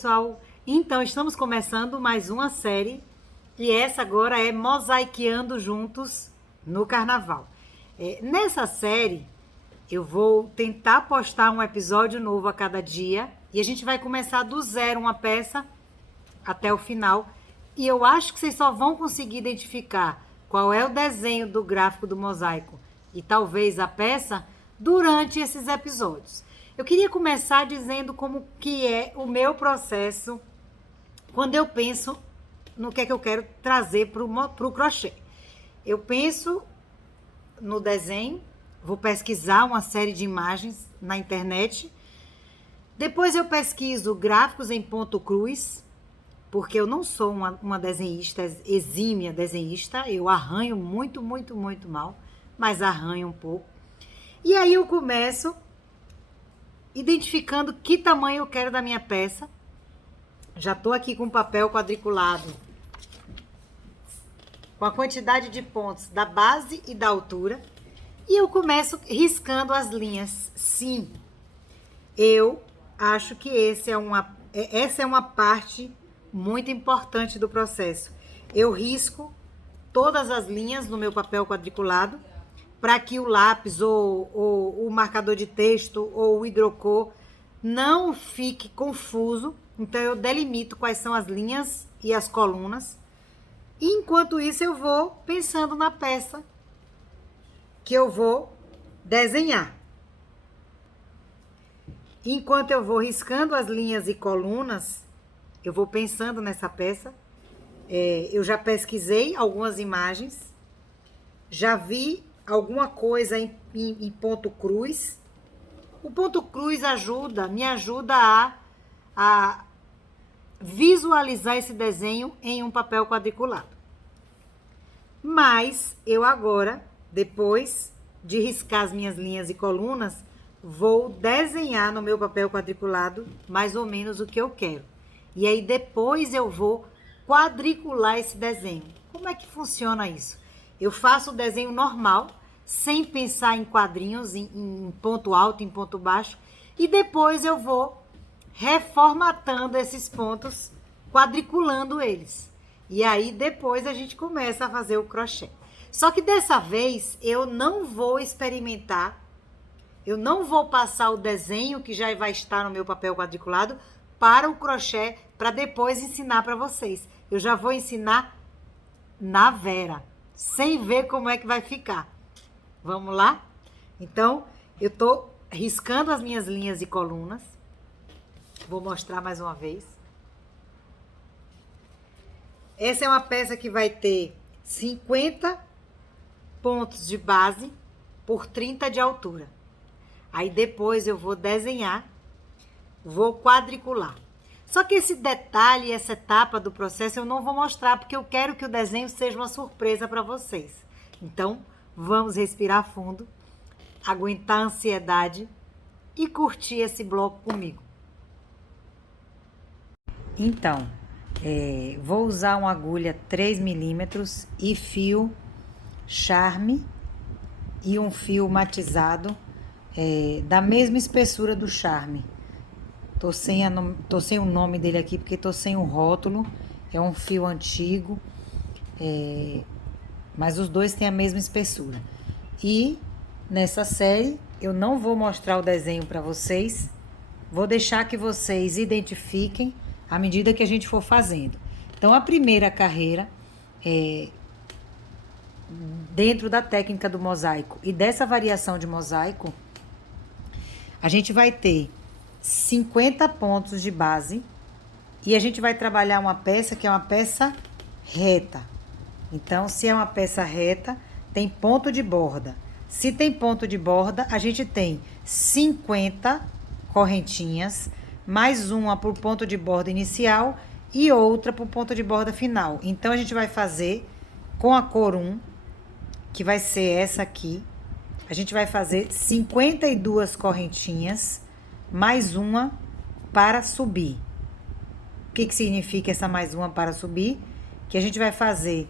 Pessoal, então estamos começando mais uma série e essa agora é Mosaiqueando Juntos no Carnaval. Nessa série eu vou tentar postar um episódio novo a cada dia e a gente vai começar do zero uma peça até o final e eu acho que vocês só vão conseguir identificar qual é o desenho do gráfico do mosaico e talvez a peça durante esses episódios. Eu queria começar dizendo como que é o meu processo quando eu penso no que é que eu quero trazer para o crochê. Eu penso no desenho, vou pesquisar uma série de imagens na internet, depois eu pesquiso gráficos em ponto cruz, porque eu não sou uma desenhista, exímia desenhista, eu arranho muito mal, mas arranho um pouco. E aí eu começo identificando que tamanho eu quero da minha peça. Já estou aqui com papel quadriculado, com a quantidade de pontos da base e da altura. E eu começo riscando as linhas. Sim, eu acho que essa é uma parte muito importante do processo. Eu risco todas as linhas no meu papel quadriculado, para que o lápis ou o marcador de texto ou o hidrocor não fique confuso. Então, eu delimito quais são as linhas e as colunas. E, enquanto isso, eu vou pensando na peça que eu vou desenhar. Enquanto eu vou riscando as linhas e colunas, eu vou pensando nessa peça. Eu já pesquisei algumas imagens, já vi alguma coisa em ponto cruz. O ponto cruz me ajuda a visualizar esse desenho em um papel quadriculado. Mas eu agora, depois de riscar as minhas linhas e colunas, vou desenhar no meu papel quadriculado mais ou menos o que eu quero. E aí depois eu vou quadricular esse desenho. Como é que funciona isso? Eu faço o desenho normal, sem pensar em quadrinhos, em ponto alto, em ponto baixo. E depois eu vou reformatando esses pontos, quadriculando eles. E aí depois a gente começa a fazer o crochê. Só que dessa vez eu não vou experimentar, eu não vou passar o desenho que já vai estar no meu papel quadriculado para o crochê, para depois ensinar para vocês. Eu já vou ensinar na Vera, sem ver como é que vai ficar. Vamos lá? Então, eu tô riscando as minhas linhas e colunas. Vou mostrar mais uma vez. Essa é uma peça que vai ter 50 pontos de base por 30 de altura. Aí depois eu vou desenhar, vou quadricular. Só que esse detalhe, essa etapa do processo eu não vou mostrar, porque eu quero que o desenho seja uma surpresa para vocês. Então, vamos respirar fundo, aguentar a ansiedade e curtir esse bloco comigo. Então, vou usar uma agulha 3 milímetros e fio Charme e um fio matizado da mesma espessura do Charme. Tô sem o nome dele aqui porque tô sem o rótulo, é um fio antigo, mas os dois têm a mesma espessura. E nessa série eu não vou mostrar o desenho para vocês, vou deixar que vocês identifiquem à medida que a gente for fazendo. Então, a primeira carreira, dentro da técnica do mosaico e dessa variação de mosaico, a gente vai ter 50 pontos de base e a gente vai trabalhar uma peça que é uma peça reta. Então, se é uma peça reta, tem ponto de borda. Se tem ponto de borda, a gente tem 50 correntinhas, mais uma para o ponto de borda inicial e outra para o ponto de borda final. Então, a gente vai fazer com a cor 1, que vai ser essa aqui. A gente vai fazer 52 correntinhas, mais uma para subir. O que significa essa mais uma para subir? Que a gente vai fazer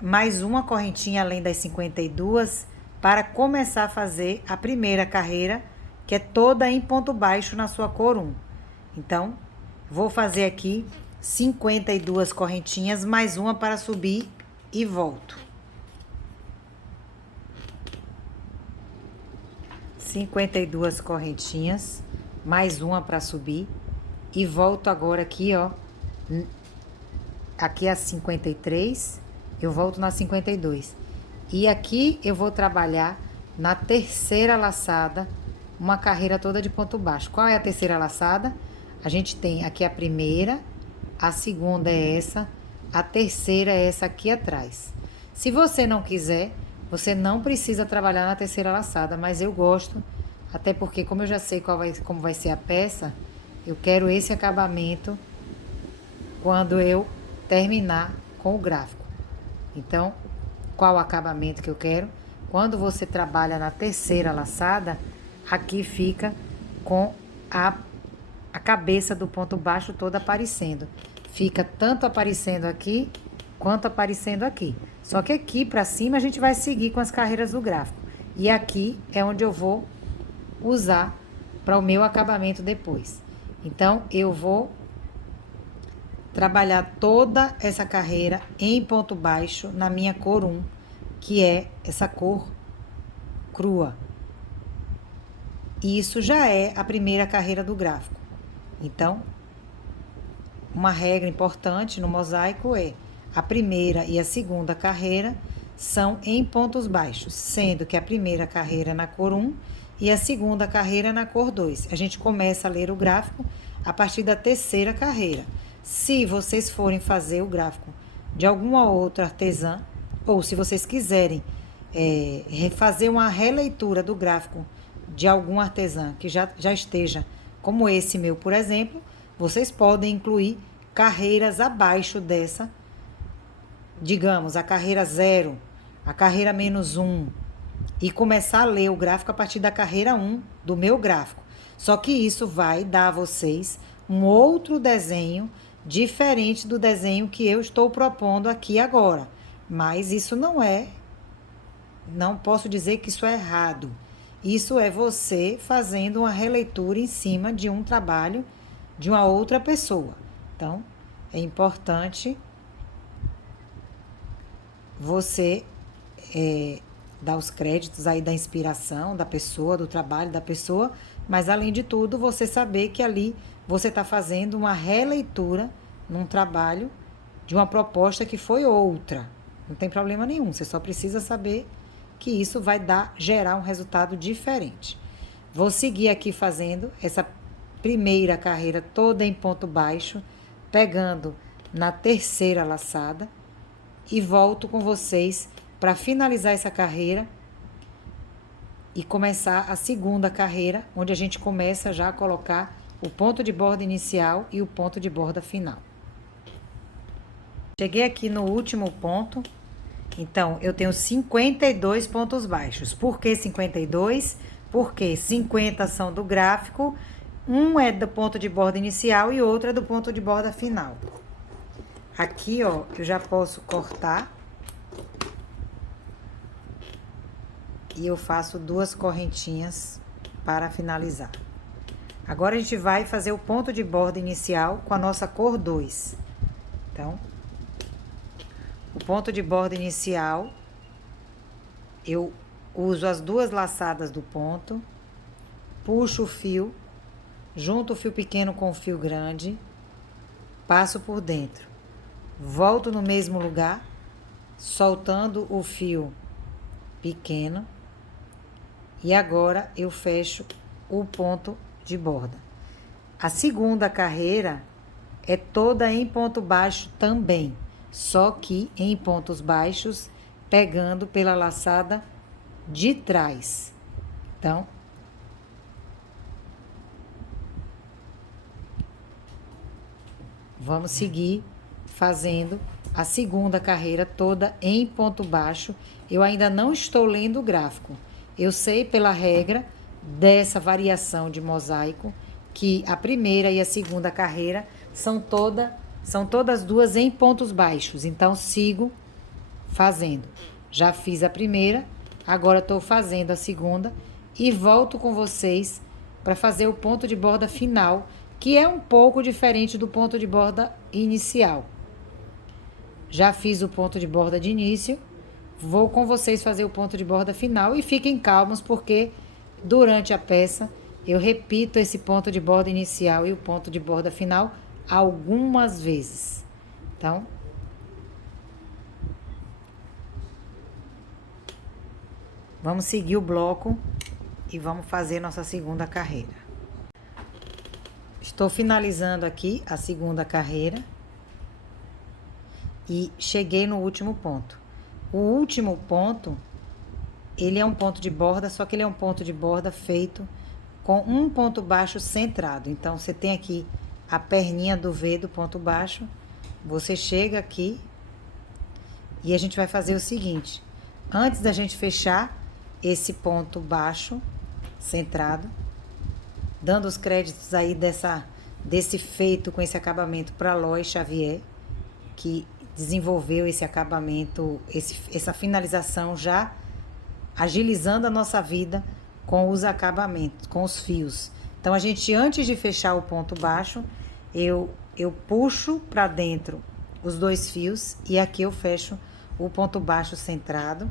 mais uma correntinha além das 52 para começar a fazer a primeira carreira, que é toda em ponto baixo na sua cor 1. Então, Vou fazer aqui 52 correntinhas, mais uma para subir e volto. 52 correntinhas, mais uma para subir e volto agora aqui, ó. Aqui é a 53, eu volto na 52. E aqui eu vou trabalhar na terceira laçada, uma carreira toda de ponto baixo. Qual é a terceira laçada? A gente tem aqui a primeira, a segunda é essa, a terceira é essa aqui atrás. Se você não quiser, você não precisa trabalhar na terceira laçada, mas eu gosto, até porque como eu já sei como vai ser a peça, eu quero esse acabamento quando eu terminar com o gráfico. Então, qual o acabamento que eu quero? Quando você trabalha na terceira laçada, aqui fica com a cabeça do ponto baixo toda aparecendo. Fica tanto aparecendo aqui, quanto aparecendo aqui. Só que aqui pra cima a gente vai seguir com as carreiras do gráfico. E aqui é onde eu vou usar para o meu acabamento depois. Então, eu vou trabalhar toda essa carreira em ponto baixo na minha cor 1, que é essa cor crua. E isso já é a primeira carreira do gráfico. Então, uma regra importante no mosaico é a primeira e a segunda carreira são em pontos baixos, sendo que a primeira carreira é na cor 1 e a segunda carreira é na cor 2. A gente começa a ler o gráfico a partir da terceira carreira. Se vocês forem fazer o gráfico de alguma outra artesã, ou se vocês quiserem fazer uma releitura do gráfico de algum artesã que já esteja, como esse meu, por exemplo, vocês podem incluir carreiras abaixo dessa, digamos, a carreira 0, a carreira -1, e começar a ler o gráfico a partir da carreira 1 do meu gráfico. Só que isso vai dar a vocês um outro desenho diferente do desenho que eu estou propondo aqui agora. Mas isso não posso dizer que isso é errado. Isso é você fazendo uma releitura em cima de um trabalho de uma outra pessoa. Então, é importante você dar os créditos aí da inspiração da pessoa, do trabalho da pessoa, mas além de tudo, você saber que ali você está fazendo uma releitura num trabalho de uma proposta que foi outra. Não tem problema nenhum, você só precisa saber que isso vai gerar um resultado diferente. Vou seguir aqui fazendo essa primeira carreira toda em ponto baixo, pegando na terceira laçada e volto com vocês para finalizar essa carreira e começar a segunda carreira, onde a gente começa já a colocar o ponto de borda inicial e o ponto de borda final. Cheguei aqui no último ponto. Então, eu tenho 52 pontos baixos. Por que 52? Porque 50 são do gráfico, um é do ponto de borda inicial e outro é do ponto de borda final. Aqui, ó, eu já posso cortar. E eu faço 2 correntinhas para finalizar. Agora, a gente vai fazer o ponto de borda inicial com a nossa cor 2. Então, o ponto de borda inicial, eu uso as 2 laçadas do ponto, puxo o fio, junto o fio pequeno com o fio grande, passo por dentro, volto no mesmo lugar, soltando o fio pequeno, e agora eu fecho o ponto de borda. A segunda carreira é toda em ponto baixo também, só que em pontos baixos, pegando pela laçada de trás. Então, vamos seguir fazendo a segunda carreira toda em ponto baixo. Eu ainda não estou lendo o gráfico. Eu sei pela regra dessa variação de mosaico que a primeira e a segunda carreira são todas duas em pontos baixos. Então, sigo fazendo. Já fiz a primeira, agora estou fazendo a segunda e volto com vocês para fazer o ponto de borda final, que é um pouco diferente do ponto de borda inicial. Já fiz o ponto de borda de início, vou com vocês fazer o ponto de borda final e fiquem calmos porque durante a peça eu repito esse ponto de borda inicial e o ponto de borda final algumas vezes. Então, vamos seguir o bloco e vamos fazer nossa segunda carreira. Estou finalizando aqui a segunda carreira e cheguei no último ponto. O último ponto, ele é um ponto de borda, só que ele é um ponto de borda feito com um ponto baixo centrado. Então, você tem aqui a perninha do V do ponto baixo, você chega aqui e a gente vai fazer o seguinte. Antes da gente fechar esse ponto baixo centrado, dando os créditos aí desse feito com esse acabamento para Lois Xavier, que desenvolveu esse acabamento, essa finalização já agilizando a nossa vida com os acabamentos, com os fios. Então, a gente, antes de fechar o ponto baixo, eu puxo para dentro os 2 fios e aqui eu fecho o ponto baixo centrado.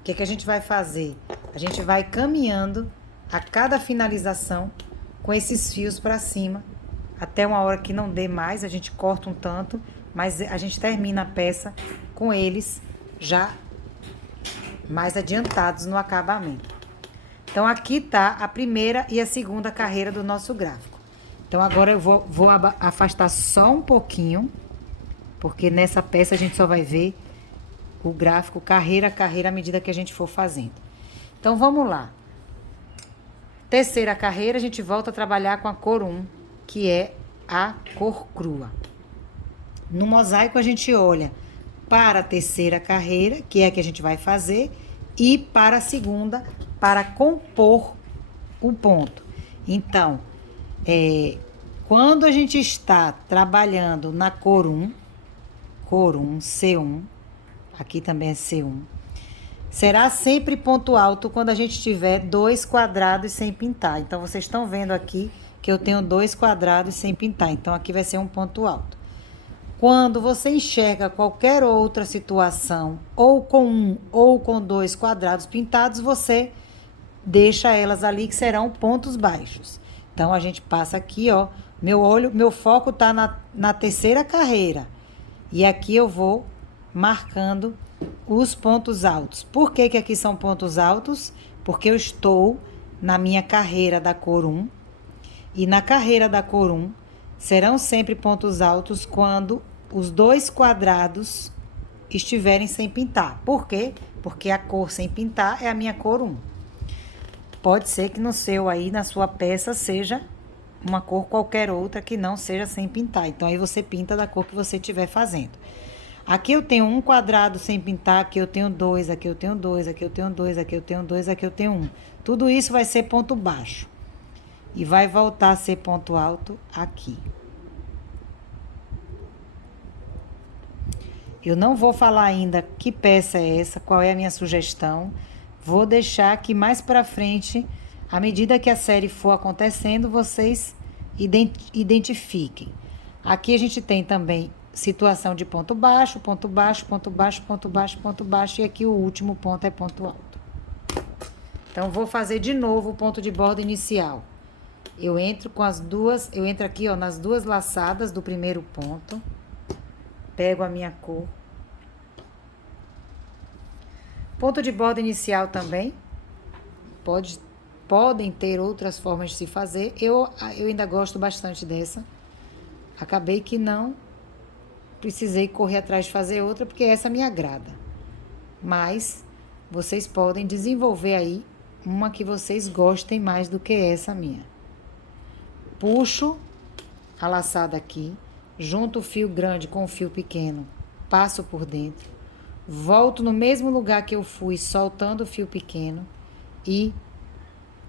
O que a gente vai fazer? A gente vai caminhando a cada finalização com esses fios para cima, até uma hora que não dê mais, a gente corta um tanto, mas a gente termina a peça com eles já mais adiantados no acabamento. Então, aqui tá a primeira e a segunda carreira do nosso gráfico. Então, agora eu vou afastar só um pouquinho, porque nessa peça a gente só vai ver o gráfico carreira a carreira à medida que a gente for fazendo. Então, vamos lá. Terceira carreira, a gente volta a trabalhar com a cor 1, que é a cor crua. No mosaico, a gente olha para a terceira carreira, que é a que a gente vai fazer, e para a segunda, para compor o ponto. Então, quando a gente está trabalhando na cor 1, C1, aqui também é C1, será sempre ponto alto quando a gente tiver 2 quadrados sem pintar. Então, vocês estão vendo aqui que eu tenho 2 quadrados sem pintar. Então, aqui vai ser um ponto alto. Quando você enxerga qualquer outra situação, ou com 1 ou com 2 quadrados pintados, você deixa elas ali que serão pontos baixos. Então, a gente passa aqui, ó. Meu foco tá na terceira carreira. E aqui eu vou marcando os pontos altos. Por que aqui são pontos altos? Porque eu estou na minha carreira da cor 1. E na carreira da cor 1, serão sempre pontos altos quando os 2 quadrados estiverem sem pintar. Por quê? Porque a cor sem pintar é a minha cor 1. Pode ser que no seu aí, na sua peça, seja uma cor qualquer outra que não seja sem pintar. Então, aí você pinta da cor que você estiver fazendo. Aqui eu tenho 1 quadrado sem pintar, aqui eu tenho 2, aqui eu tenho 2, aqui eu tenho 2, aqui eu tenho 2, aqui eu tenho 1. Tudo isso vai ser ponto baixo. E vai voltar a ser ponto alto aqui. Eu não vou falar ainda que peça é essa, qual é a minha sugestão. Vou deixar que mais pra frente, à medida que a série for acontecendo, vocês identifiquem. Aqui a gente tem também situação de ponto baixo, ponto baixo, ponto baixo, ponto baixo, ponto baixo. E aqui o último ponto é ponto alto. Então, vou fazer de novo o ponto de borda inicial. Eu entro aqui, ó, nas 2 laçadas do primeiro ponto. Pego a minha cor. Ponto de borda inicial também. Podem ter outras formas de se fazer. Eu ainda gosto bastante dessa. Acabei que não precisei correr atrás de fazer outra, porque essa me agrada. Mas vocês podem desenvolver aí uma que vocês gostem mais do que essa minha. Puxo a laçada aqui, junto o fio grande com o fio pequeno, passo por dentro, volto no mesmo lugar que eu fui, soltando o fio pequeno e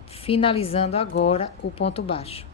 finalizando agora o ponto baixo.